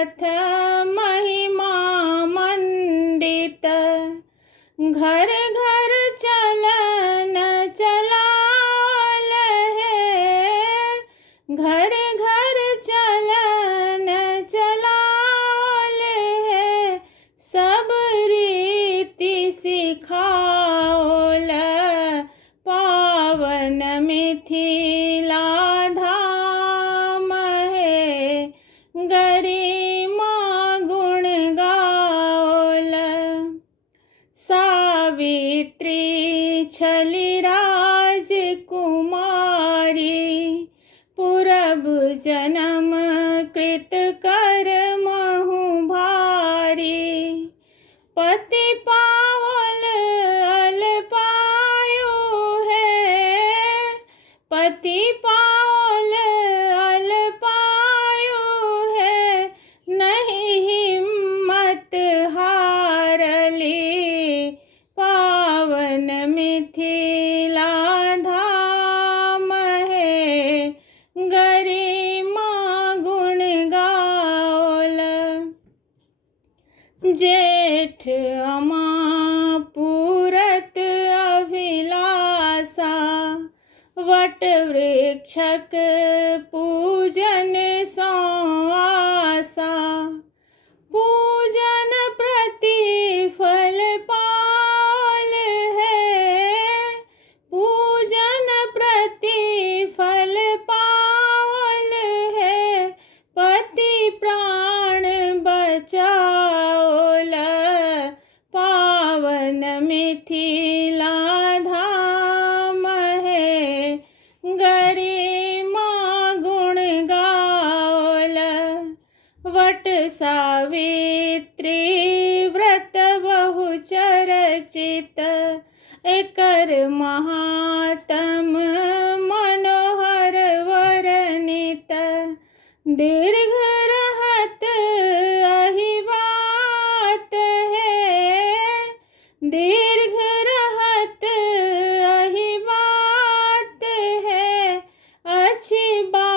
रथ महिमा मंडित, घर घर चलन चलाल है, घर घर चलन चलाल है, सब रीति सिखाओल, पावन मिथिला धाम है, गरिमा गुण गाओल। सावित्री छली राजकुमारी, पूरब जन्म कृत कर्महु भारी, पति पावल अल्पायु है, पति पावल अल्पायु है, नहीं हिम्मत हारली, पावन मिथिला धाम है, गरिमा गुण गाओल। जेठ अमा पूरत अभिलाषा, वट वृक्षक पूजन सो आशा, पूजन प्रतिफल पाल है, पूजन प्रतिफल पावल है, पति प्राण बचाओल, पावन मिथिला धाम है, गरिमा गुण गाओल। वट सावित्री व्रत बहु चर्चित, एकर महात्म मनोहर वर्णित, दीर्घ रहत अहि बात है, दीर्घ रहत अहि बात है, अच्छी बात